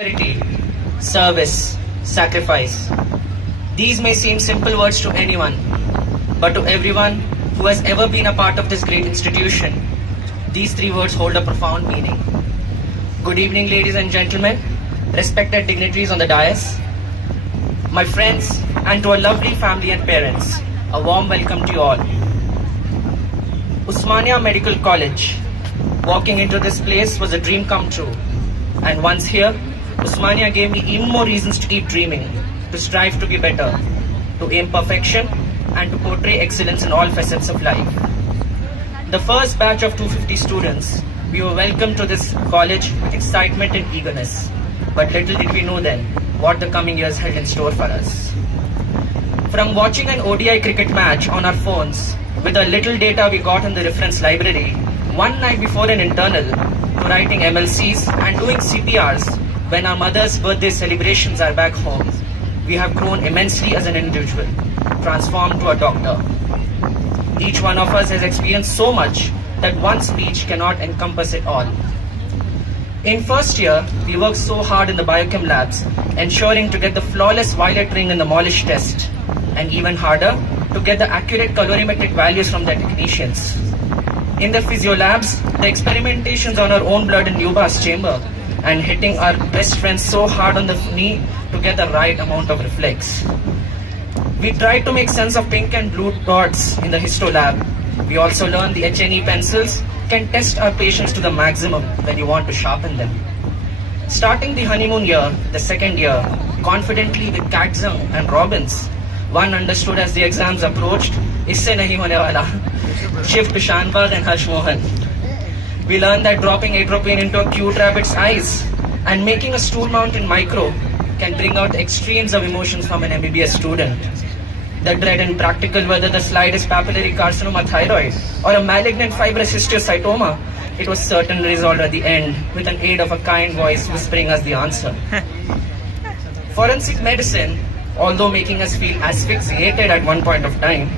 Charity, service, sacrifice. These may seem simple words to anyone, but to everyone who has ever been a part of this great institution, these three words hold a profound meaning. Good evening, ladies and gentlemen, respected dignitaries on the dais, my friends, and to our lovely family and parents, a warm welcome to you all. Osmania Medical College. Walking into this place was a dream come true, and once here, Osmania gave me even more reasons to keep dreaming, to strive to be better, to aim perfection, and to portray excellence in all facets of life. The first batch of 250 students, we were welcomed to this college with excitement and eagerness. But little did we know then what the coming years held in store for us. From watching an ODI cricket match on our phones, with the little data we got in the reference library, one night before an internal, to writing MLCs and doing CPRs, when our mother's birthday celebrations are back home, we have grown immensely as an individual, transformed to a doctor. Each one of us has experienced so much that one speech cannot encompass it all. In first year, we worked so hard in the biochem labs, ensuring to get the flawless violet ring in the Molish test, and even harder, to get the accurate colorimetric values from the technicians. In the physio labs, the experimentations on our own blood in Yuba's chamber, and hitting our best friend so hard on the knee to get the right amount of reflex. We tried to make sense of pink and blue dots in the histo lab. We also learned the HNE pencils can test our patients to the maximum when you want to sharpen them. Starting the honeymoon year, the second year, confidently with Katzung and Robbins, one understood as the exams approached, isse nahi hone wala. Shift to Shanbag and Harsh Mohan. We learned that dropping atropine into a cute rabbit's eyes and making a stool mount in micro can bring out extremes of emotions from an MBBS student. The dread and practical whether the slide is papillary carcinoma thyroid or a malignant fibrous histiocytoma, it was certainly resolved at the end with an aid of a kind voice whispering us the answer. Forensic medicine, although making us feel asphyxiated at one point of time,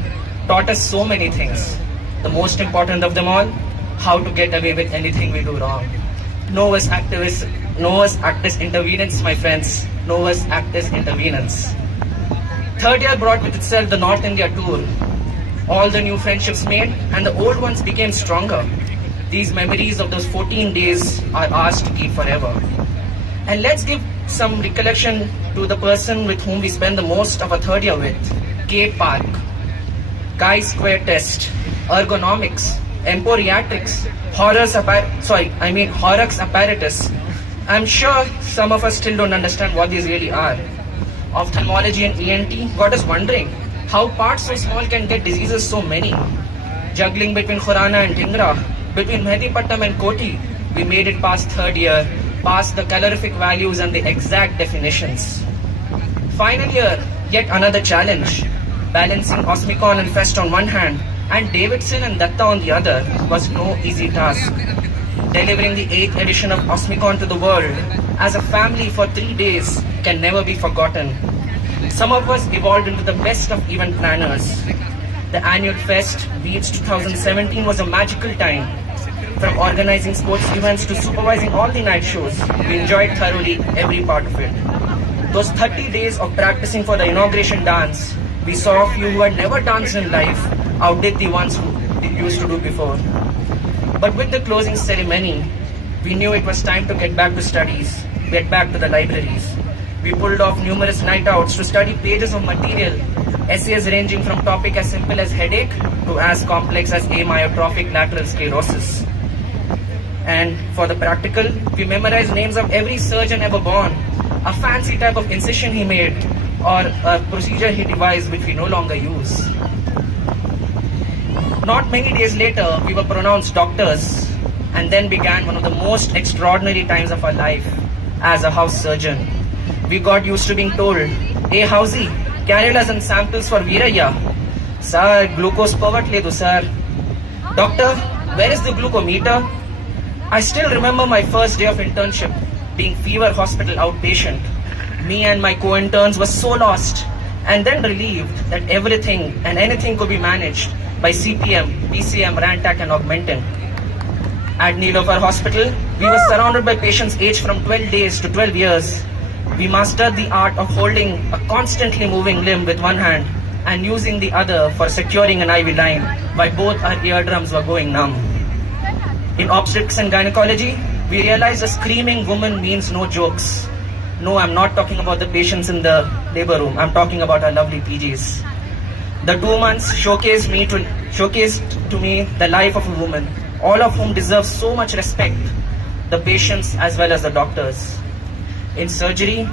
taught us so many things. The most important of them all, how to get away with anything we do wrong. Novus actus intervenens, my friends. Novus actus intervenens. Third year brought with itself the North India tour. All the new friendships made and the old ones became stronger. These memories of those 14 days are ours to keep forever. And let's give some recollection to the person with whom we spend the most of our third year with, K. Park. Chi-square test, ergonomics, emporiatrics, Horrocks apparatus. I'm sure some of us still don't understand what these really are. Ophthalmology and ENT got us wondering how parts so small can get diseases so many. Juggling between Khurana and Dhingra, between Mehdipattam and Koti, we made it past third year, past the calorific values and the exact definitions. Final year, yet another challenge. Balancing Osmicon and Fest on one hand and Davidson and Datta on the other was no easy task. Delivering the 8th edition of Osmicon to the world as a family for 3 days can never be forgotten. Some of us evolved into the best of event planners. The annual fest, Beats 2017, was a magical time. From organizing sports events to supervising all the night shows, we enjoyed thoroughly every part of it. Those 30 days of practicing for the inauguration dance, we saw a few who had never danced in life outdid the ones who used to do before. But with the closing ceremony, we knew it was time to get back to studies, get back to the libraries. We pulled off numerous night outs to study pages of material, essays ranging from topic as simple as headache to as complex as amyotrophic lateral sclerosis. And for the practical, we memorized names of every surgeon ever born, a fancy type of incision he made, or a procedure he devised which we no longer use. Not many days later, we were pronounced doctors, and then began one of the most extraordinary times of our life as a house surgeon. We got used to being told, "Hey Housey, cannulas and samples for Veeraya. Sir, glucose pervert le do, sir. Doctor, where is the glucometer?" I still remember my first day of internship, being fever hospital outpatient. Me and my co-interns were so lost and then relieved that everything and anything could be managed by CPM, PCM, Rantac and Augmentin. At Nilofer Hospital, We were surrounded by patients aged from 12 days to 12 years. We mastered the art of holding a constantly moving limb with one hand and using the other for securing an IV line while both our eardrums were going numb. In obstetrics and gynecology, we realized a screaming woman means no jokes. No, I'm not talking about the patients in the labor room. I'm talking about our lovely PGs. The 2 months showcased to me the life of a woman, all of whom deserve so much respect, the patients as well as the doctors. In surgery,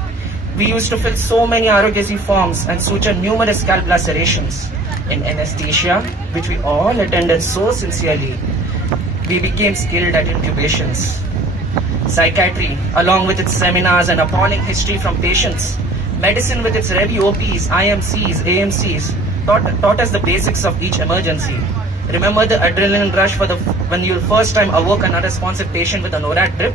we used to fill so many ROGC forms and suture numerous scalp lacerations. In anesthesia, which we all attended so sincerely, we became skilled at intubations. Psychiatry, along with its seminars and appalling history from patients, medicine with its review OPs, IMCs, AMCs, taught us the basics of each emergency. Remember the adrenaline rush when you first time awoke an unresponsive patient with a NORAD drip?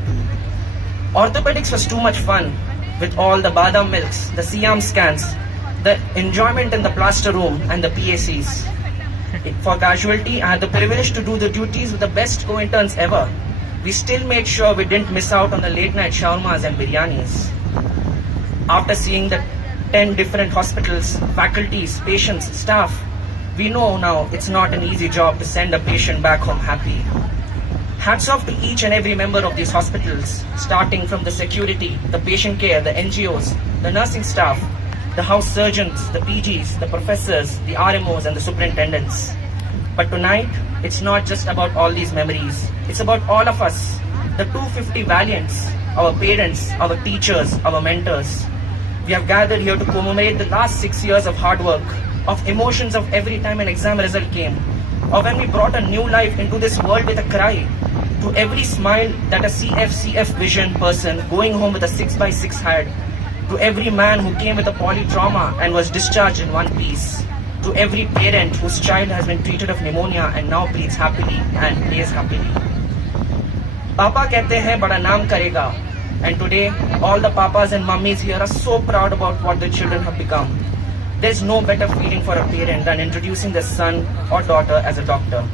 Orthopedics was too much fun, with all the badam milks, the Siam scans, the enjoyment in the plaster room and the PACs. For casualty, I had the privilege to do the duties with the best co-interns ever. We still made sure we didn't miss out on the late night shawarmas and biryanis. After seeing the 10 different hospitals, faculties, patients, staff, we know now it's not an easy job to send a patient back home happy. Hats off to each and every member of these hospitals, starting from the security, the patient care, the NGOs, the nursing staff, the house surgeons, the PGs, the professors, the RMOs and the superintendents. But tonight, it's not just about all these memories. It's about all of us, the 250 valiants, our parents, our teachers, our mentors. We have gathered here to commemorate the last 6 years of hard work, of emotions of every time an exam result came, of when we brought a new life into this world with a cry, to every smile that a CF vision person going home with a 6x6 had, to every man who came with a polytrauma and was discharged in one piece, to every parent whose child has been treated of pneumonia and now breathes happily and plays happily. Papa कहते हैं बड़ा नाम करेगा, and today all the papas and mummies here are so proud about what their children have become. There's no better feeling for a parent than introducing their son or daughter as a doctor.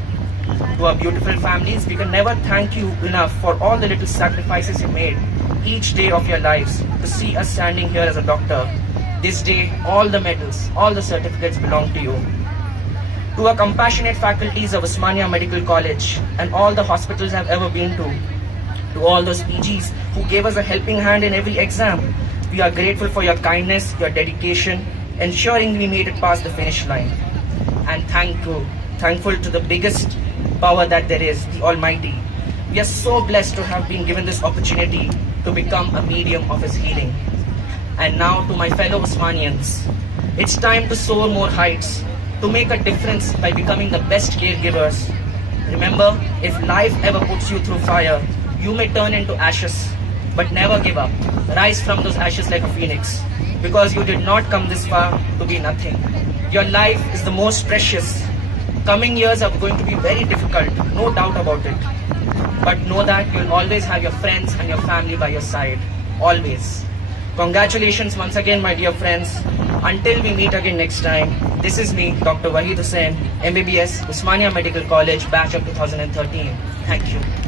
To our beautiful families, we can never thank you enough for all the little sacrifices you made each day of your lives to see us standing here as a doctor. This day, all the medals, all the certificates belong to you. To our compassionate faculties of Osmania Medical College and all the hospitals I've ever been to all those PGs who gave us a helping hand in every exam, we are grateful for your kindness, your dedication, ensuring we made it past the finish line. And thankful to the biggest power that there is, the Almighty. We are so blessed to have been given this opportunity to become a medium of His healing. And now to my fellow Osmanians, it's time to soar more heights, to make a difference by becoming the best caregivers. Remember, if life ever puts you through fire, you may turn into ashes, but never give up. Rise from those ashes like a phoenix, because you did not come this far to be nothing. Your life is the most precious. Coming years are going to be very difficult, no doubt about it. But know that you'll always have your friends and your family by your side, always. Congratulations once again, my dear friends. Until we meet again next time, this is me, Dr. Waheed Hussain, MBBS Osmania Medical College, batch of 2013. Thank you.